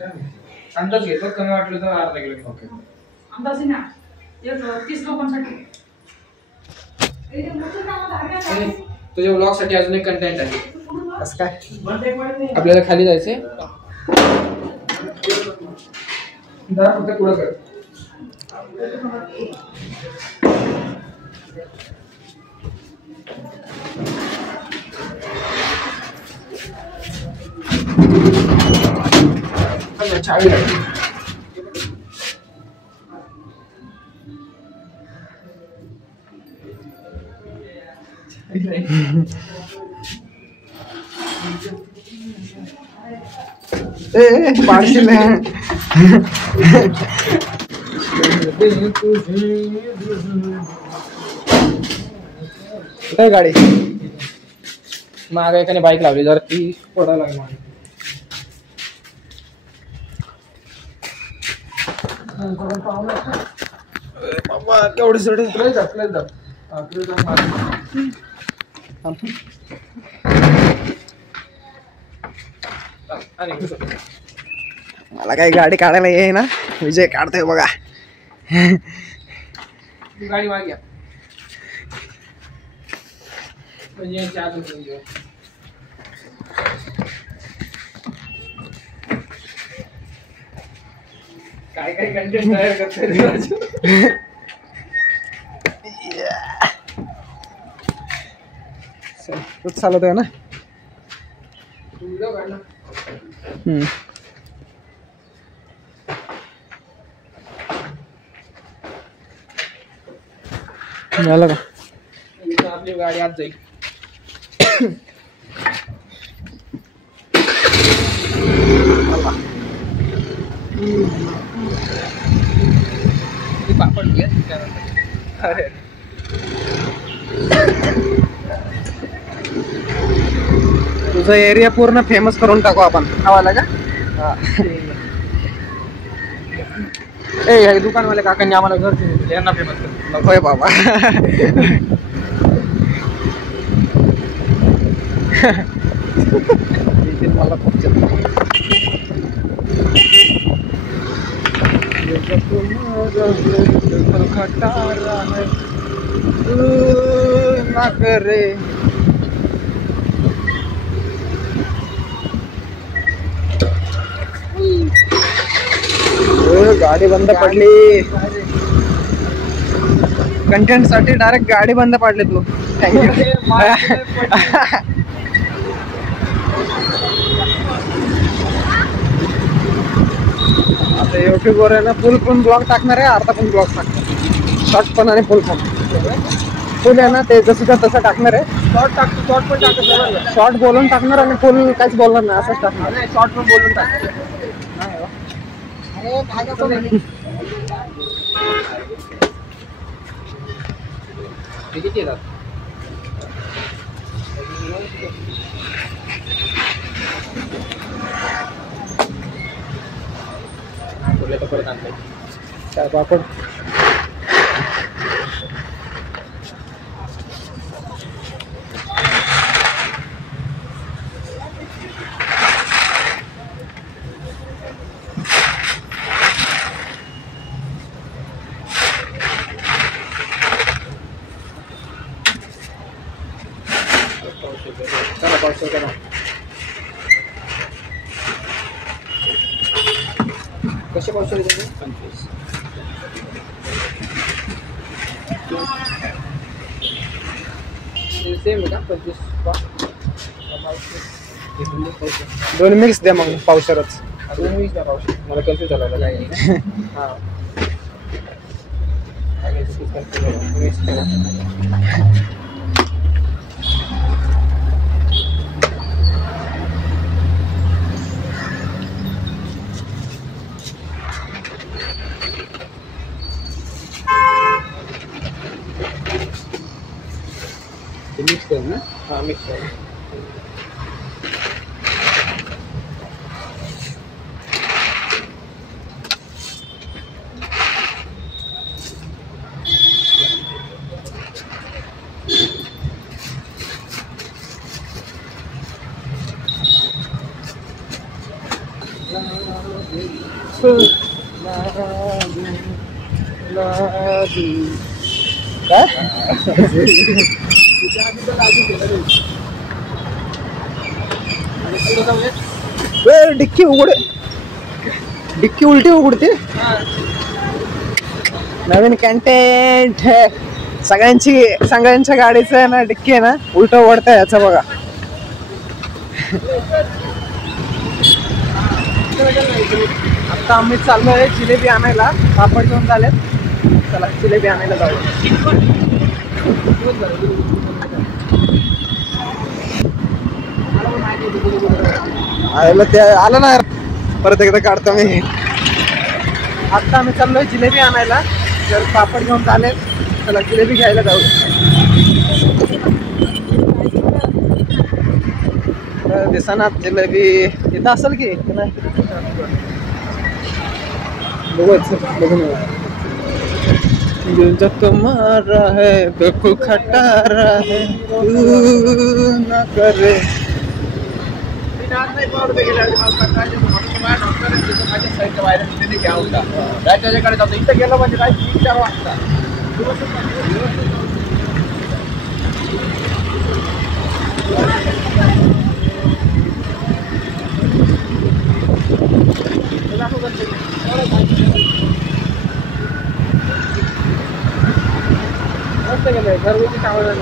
अंदाज घेतो, कमी वाटलं तर अर्धा किलो. ओके, अंदाज ना 30 लोकांसाठी. तुझ्या व्लॉग साठी अजून एक कंटेंट आहे. कसं काय? आपल्याला खाली जायचंय. फक्त पुढं कर. चावी लागली. पाडशील काय गाडी मागे एकाने बाईक लावली, जर ती पडायला लागली. बाबा केवढी सोडे मला काही गाडी काढायला ये ना. विजय काढतोय बघा. गाडी मागे काय काय कंटेंट तयार करतोय. तूच चालवतोय ना. झालं का? आपली गाडी आज जाईल. पापड घे. अरे तुझा एरिया पूर्ण फेमस करून टाकू आपण. आवाला का? हे दुकानवाले काकांनी आम्हाला घर दिले, यांना फेमस कर. नकोय बाबा. मला खूप ना करे. गाडी बंद पडली. कंटेंट साठी डायरेक्ट गाडी बंद पडली. तू थँक्यू. आता युट्यूब वर आहे ना फुल पण ब्लॉग टाकणार आहे, अर्धा पण ब्लॉग टाकणार. शॉर्ट पण आणि फुल पण. फुल आहे ना ते जसं तसं टाकणार आहे. शॉर्ट पण टाकत. शॉर्ट बोलून टाकणार आणि फुल काहीच बोलणार नाही, असंच टाकणार. शॉर्ट पण बोलून टाकणार. किती येतात? परत आणताय काय पापड. चला 500 करा. कसे 500 देते? 25. सेम आहे का? 25. दोन मिक्स द्या मग पावसाळ्यात. दोन मिक्स द्या पावसाळ्यात. मला कन्फ्युज झालं काय. हां मिक्स करा. मिक्स कर ना. हाँ मिक्स कर. काय डिक्की उघड, डिक्की उलटी उघडते. नवीन कंटेंट सगळ्यांच्या गाडीचं आहे ना, डिक्की आहे ना उलट उघडतंय याचं बघा. आता आम्ही चाललोय जिलेबी आणायला. पापड घेऊन झालेत. चला जिलेबी आणायला जाऊ. ते आलं ना, परत एकदा काढतो मी. आता आम्ही चाललोय जिलेबी आणायला. जर पापड घेऊन झाले, चला जिलेबी घ्यायला जाऊ. दिसना जिलेबी इथं असेल की नाही, बघून जो तुम्हारा है बिल्कुल खटारा है, ना करे. त्याच्याकडे जातो. इथं गेलं म्हणजे काय 3-4 वाजता. मस्त गेलंय घरगुती चांगलं.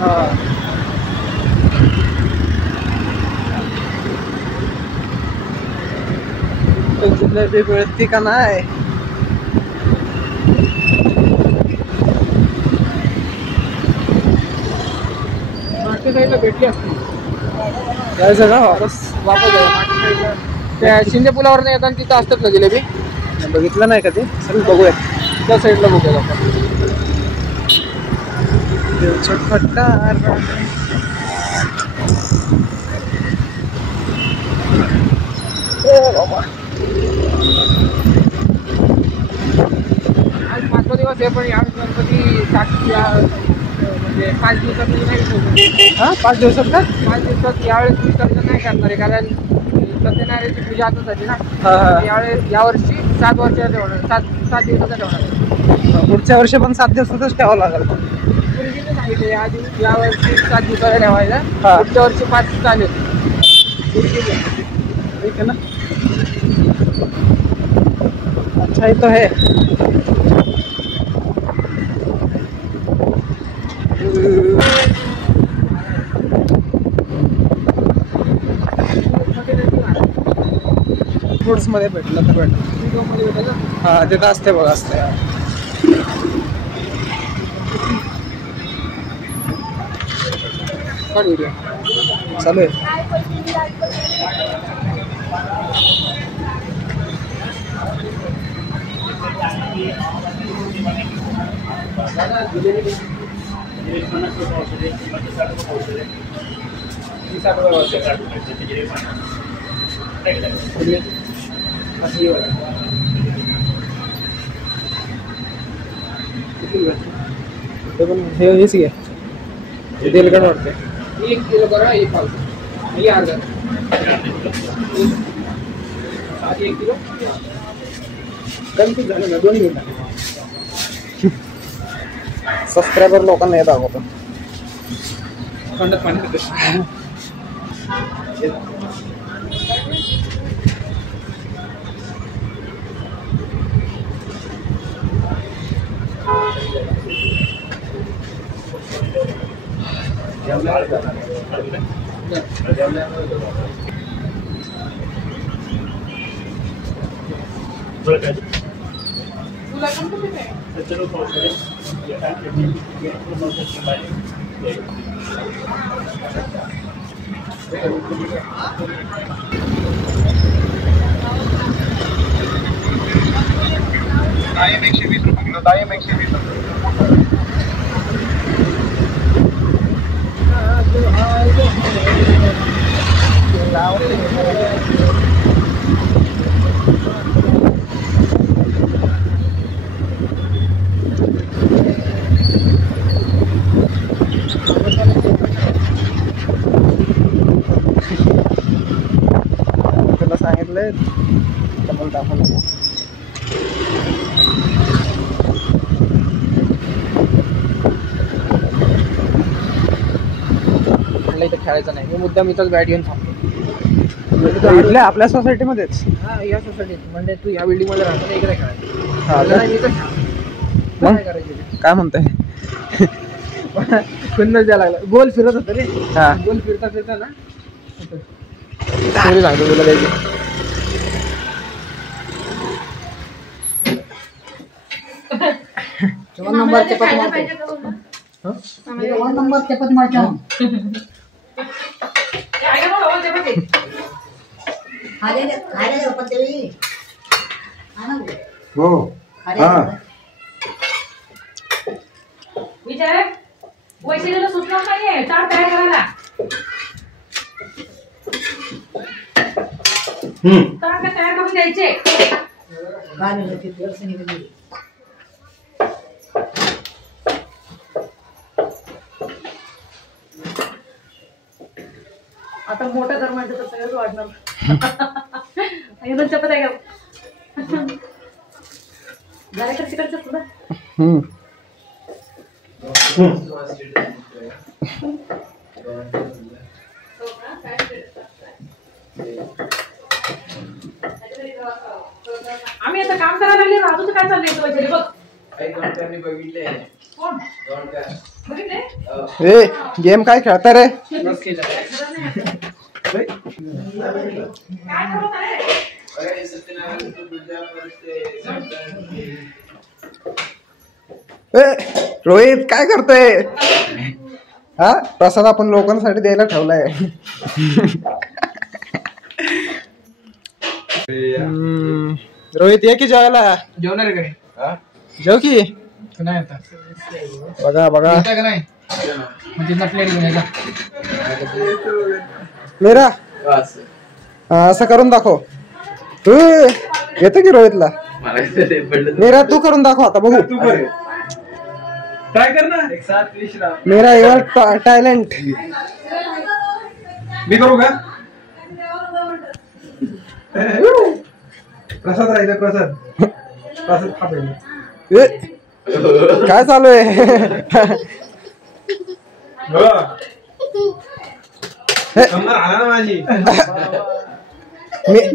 हा जिलेबी मिळते का नाही. मागच्या साईडला भेटली असती. जायचं का वापस? वापस जाऊ मागच्या साईडला. त्या शिंदे पुलावर नाही येतात तिथं असतात ना जिलेबी. बघितलं नाही का ते? चल बघूया त्या साईडला बघूया आपण. आज 5 दिवस आहे, पण यावेळेस गणपती म्हणजे 5 दिवसात नाही. हा 5 दिवसात का? 5 दिवसात यावेळेस विसर्जन नाही करणार आहे, कारण सत्यनारायणची पूजा आता झाली ना. यावेळेस यावर्षी 7 वर्षाचा ठेवणार, 7 दिवसाचा ठेवणार. पुढच्या वर्षी पण 7 दिवसातच ठेवावं लागेल. पूर्वीने सांगितलं यावर्षी 7 दिवसाला ठेवायला, पुढच्या वर्षी 5 चालेल. ठीक है ना. अच्छा ही तो है. फ्रुट्स मध्ये भेटलं तर भेटलं. हा तिथं असते बघा, असते. चालू आहे. हेच घे, तेलकट वाटते. 1 किलो करा, 1 पाव, हे अर्धा. आधी 1 किलो कमी झालं ना, 2 मिनिटं. सबस्क्रायबर लोकांना येत आहोत. थंड पाणी देते. तुला पण कुठे आहे? डाळिंब 120 रुपये किलो. डाळिंब 120 रुपये. तुला सांगितलंय दाखवू नको. म्हटलं इथं खेळायचं नाही, मी मुद्दाम इथंच बॅट घेऊन थांबतो. इथल्या आपल्या सोसायटीमध्येच. हा या सोसायटीत म्हणजे तू या बिल्डिंग मध्ये राहतो ना, इकडे खेळायचं. हा म्हटलं का? नाही, मी इथं खेळतो. मग? काय करायचं? काय म्हणताय? खुन्नस द्यायला लागला. गोल फिरत होतं रे. हा. गोल फिरता फिरता ना स्टोरी सांगतो तुला त्याची. हो. विचार वैशालीला सुचणार नाहीये चार तयार करायला. तर काय तयार करून द्यायचे. आता मोठं घर म्हणजे तर सगळंच वाढणार. एकदम चपत आहे का झाले तर तिकडचं पुढं. आम्ही आता काम करायला लागले. राजूचं काय चाललंय वैशाली बघ. कोण बघितले? ए गेम काय खेळता रे? काय करत आहे? ए रोहित काय करतोय? हा प्रसाद आपण लोकांसाठी द्यायला ठेवलाय. रोहित ये की जेवायला. जेवणार आहे काय? जेव की. नाही आता बघा बघा येतं का नाही म्हणजे प्लेट घेऊन यायचा. मेरा असं करून दाखव. तू येतं की रोहितला? मेरा तू करून दाखव आता बघू. ट्राय कर ना. एक साथ मेरा युअर टॅलेंट. मी करू का? प्रसाद राहिला. प्रसाद प्रसाद खा पहिले. काय चालू आहे?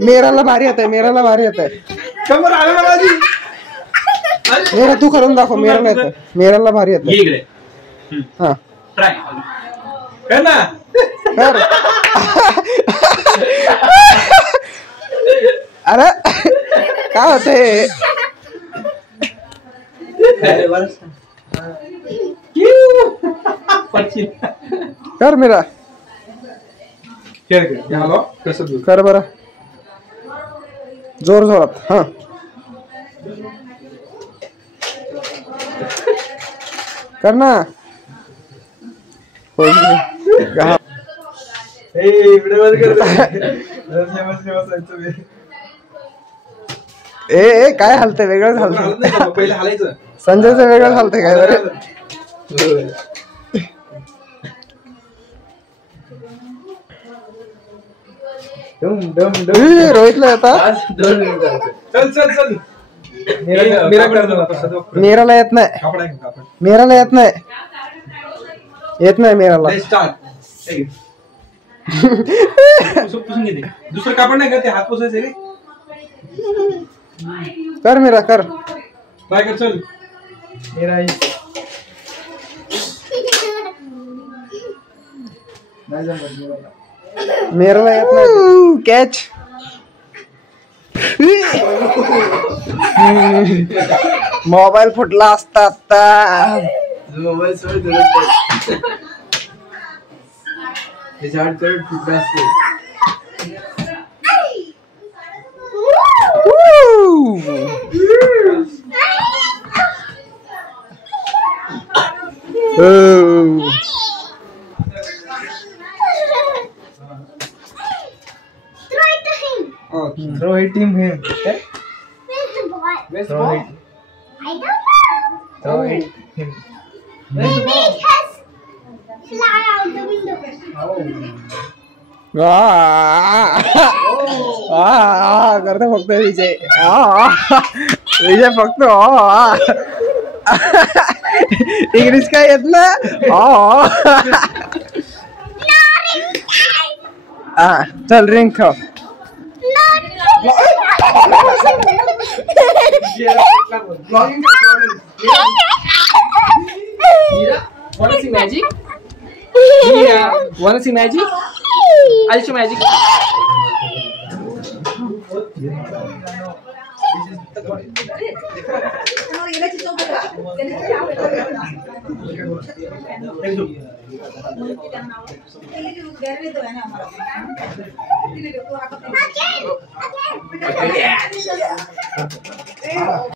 मेराला भारी येत आहे. मेराला भारी येत आहे. मेरा तू करून दाखव. मेराला येत. मेराला भारी येत. हा कर. अरे काय होते? कर मेरा. कर बरं जोर जोरात. हा कर ना. ए काय हालतंय? वेगळंच हालतंय. संजयचं वेगळंच हालतंय काय बरं? रोहितला येतात. मेराला येत नाही. मेराला येत नाही. येत नाही मेराला. दुसरं कापड नाही का ते हात पुसायचे रे. कर मेरा कर. काय कर चल. मेराला येत नाही. कॅच. मोबाईल फुटला असता आता. मोबाईल सोड फुटला असते. Throw it him here. Where's the ball? Where's the ball? I don't know. Throw it him. Maybe it has fly out the window. Oh. करतो फक्त विजय विजय फक्त इंग्लिश काय येत ना चल रिंग खाओ Wanna see magic? Yeah. Wanna see magic? I'll show magic. Again.